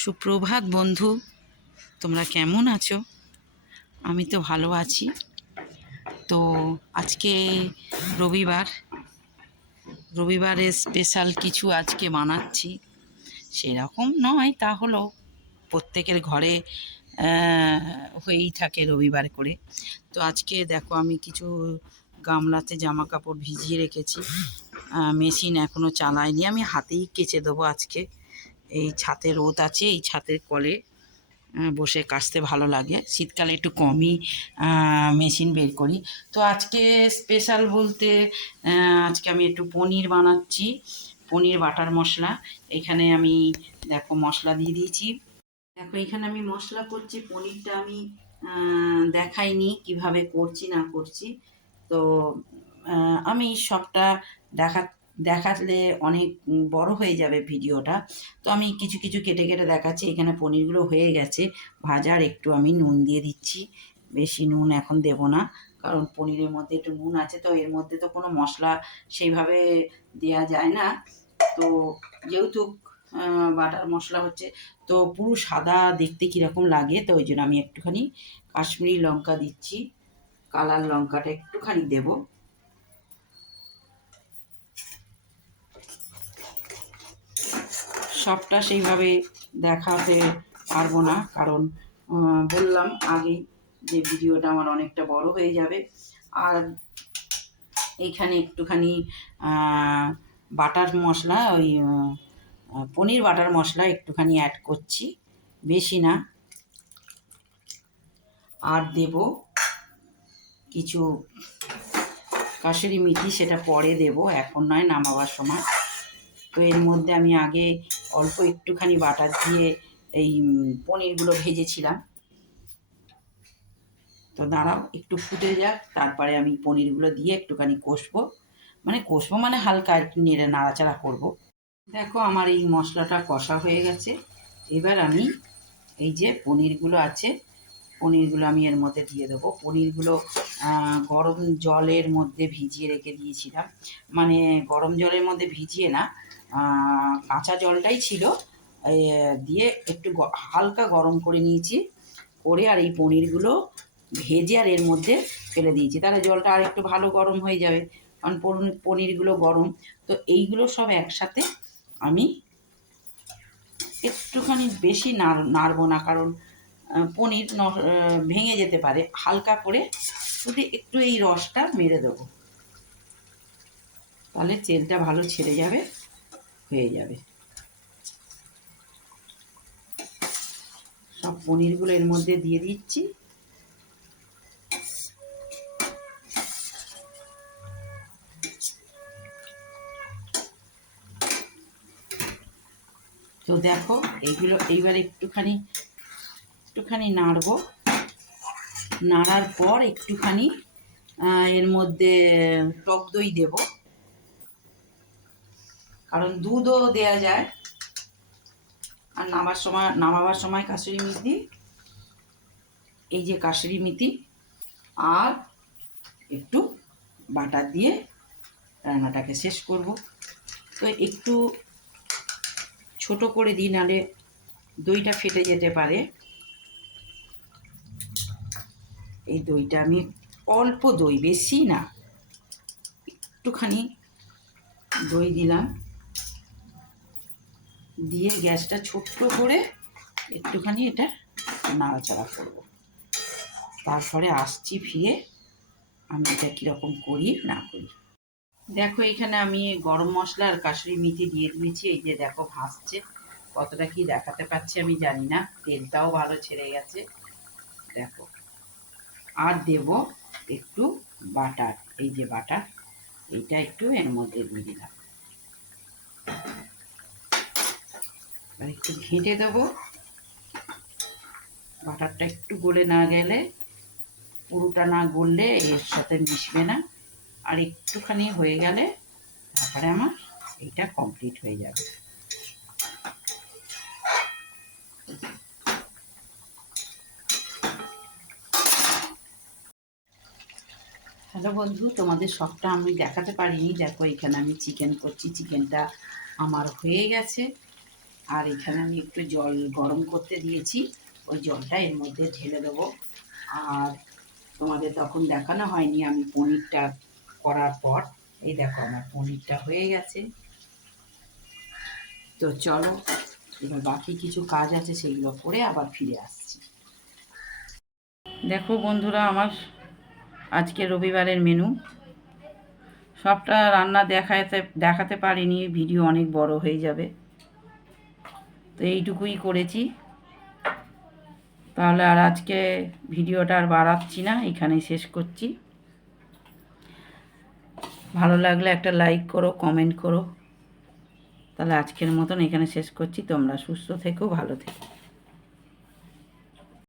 সুপ্রভাত বন্ধু, তোমরা কেমন আছো? আমি তো ভালো আছি। তো আজকে রবিবার, রবিবারের স্পেশাল কিছু আজকে বানাচ্ছি। সেরকম নয়, তা হলেও প্রত্যেকের ঘরে হয়েই থাকে রবিবার করে। তো আজকে দেখো, আমি কিছু গামলাতে জামা কাপড় ভিজিয়ে রেখেছি। মেশিন এখনও চালাইনি, আমি হাতেই কেচে দেবো আজকে। এই ছাতে রোদ আছে, এই ছাতের কলে বসে কাচতে ভালো লাগে। শীতকালে একটু কমই মেশিন বের করি। তো আজকে স্পেশাল বলতে আজকে আমি একটু পনির বানাচ্ছি, পনির বাটার মশলা। এখানে আমি দেখো মশলা দিয়ে দিয়েছি। দেখো এখানে আমি মশলা করছি, পনিরটা আমি দেখাইনি কিভাবে করছি না করছি। তো আমি সবটা দেখা দেখালে অনেক বড় হয়ে যাবে ভিডিওটা। তো আমি কিছু কিছু কেটে কেটে দেখাচ্ছি। এখানে পনিরগুলো হয়ে গেছে ভাজার, একটু আমি নুন দিয়ে দিচ্ছি। বেশি নুন এখন দেব না, কারণ পনিরের মধ্যে একটু নুন আছে, তো এর মধ্যে তো কোনো মশলা সেইভাবে দেয়া যায় না। তো যেহেতু বাটার মশলা হচ্ছে, তো পুরো সাদা দেখতে কীরকম লাগে, তো ওই জন্য আমি একটুখানি কাশ্মীরি লঙ্কা দিচ্ছি। কালার লঙ্কাটা একটুখানি দেব। সবটা সেইভাবে দেখাতে পারবো না, কারণ বললাম আগেই যে ভিডিওটা আমার অনেকটা বড় হয়ে যাবে। আর এইখানে একটুখানি বাটার মশলা, ওই পনির বাটার মশলা একটুখানি অ্যাড করছি, বেশি না। আর দেব কিছু কাসুরি মেথি, সেটা পরে দেব, এখন নয়, নামাবার সময়। তো এর মধ্যে আমি আগে অল্প একটুখানি বাটার দিয়ে এই পনিরগুলো ভেজেছিলাম। তো দাঁড়াও, একটু ফুটে যাক, তারপরে আমি পনিরগুলো দিয়ে একটুখানি কষবো, মানে হালকা একটু নেড়ে নাড়াচাড়া করব। দেখো আমার এই মশলাটা কষা হয়ে গেছে। এবার আমি এই যে পনিরগুলো আছে, পনিরগুলো আমি এর মধ্যে দিয়ে দেবো। পনিরগুলো গরম জলের মধ্যে ভিজিয়ে রেখে দিয়েছিলাম, মানে গরম জলের মধ্যে ভিজিয়ে না, কাঁচা জলটাই ছিল, দিয়ে একটু হালকা গরম করে নিয়েছি, করে আর এই পনিরগুলো ভেজে আর এর মধ্যে ফেলে দিয়েছি। তাহলে জলটা আর একটু ভালো গরম হয়ে যাবে, কারণ পনিরগুলো গরম। তো এইগুলো সব একসাথে আমি একটুখানি বেশি নাড়বো না, কারণ পনির ভেঙে যেতে পারে। হালকা করে শুধু একটু এই রসটা মেরে দেবো, তাহলে তেলটা ভালো ছেড়ে যাবে, হয়ে যাবে। সব পনিরগুলো এর মধ্যে দিয়ে দিচ্ছি। তো দেখো এইগুলো এইবার একটুখানি নাড়বো। নাড়ার পর একটুখানি এর মধ্যে টক দই দেব, কারণ দুধও দেয়া যায়। আর নামাবার সময় কাসুরি মেথি, এই যে কাসুরি মেথি আর একটু বাটার দিয়ে রান্নাটাকে শেষ করব। তো একটু ছোট করে দিই, নাহলে দইটা ফেটে যেতে পারে। এই দইটা আমি অল্প দই, বেশি না, একটুখানি দই দিলাম, দিয়ে গ্যাসটা ছোট্ট করে একটুখানি এটা নাড়াচাড়া করব। তারপরে আসছি ফিরে, আমি এটা কীরকম করি না করি। দেখো এখানে আমি গরম মশলা আর কাসুরি মেথি দিয়ে দিয়েছি। এই যে দেখো ভাসছে, কতটা কি দেখাতে পাচ্ছি আমি জানি না, তেলটাও ভালো ছেড়ে গেছে দেখো। আর দেব একটু বাটার, এই যে বাটার, এইটা একটু এর মধ্যে দিয়ে দিলাম। আর একটু ঘেঁটে দেবো, বাটারটা একটু গলে না গেলে, পুরোটা না গললে এর সাথে মিশবে না। আর একটুখানি হয়ে গেলে তারপরে আমার এইটা কমপ্লিট হয়ে যাবে। হ্যালো বন্ধু, তোমাদের সবটা আমি দেখাতে পারিনি। দেখো এখানে আমি চিকেন করছি, চিকেনটা আমার হয়ে গেছে। আর এখানে আমি একটু জল গরম করতে দিয়েছি, ওই জলটা এর মধ্যে ঢেলে দেবো। আর তোমাদের তখন দেখানো হয়নি আমি পনিরটা করার পর, এই দেখো আমার পনিরটা হয়ে গেছে। তো চলো এবার বাকি কিছু কাজ আছে সেগুলো করে আবার ফিরে আসছি। দেখো বন্ধুরা, আমার আজকে রবিবারের মেনু। সবটা রান্না দেখাতে পারিনি, ভিডিও অনেক বড় হয়ে যাবে, তো এইটুকুই করেছি। তাহলে আর আজকে ভিডিওটা আর বাড়াচ্ছি না, এখানেই শেষ করছি। ভালো লাগলে একটা লাইক করো, কমেন্ট করো। তাহলে আজকের মতন এখানে শেষ করছি। তোমরা সুস্থ থেকো, ভালো থেকো।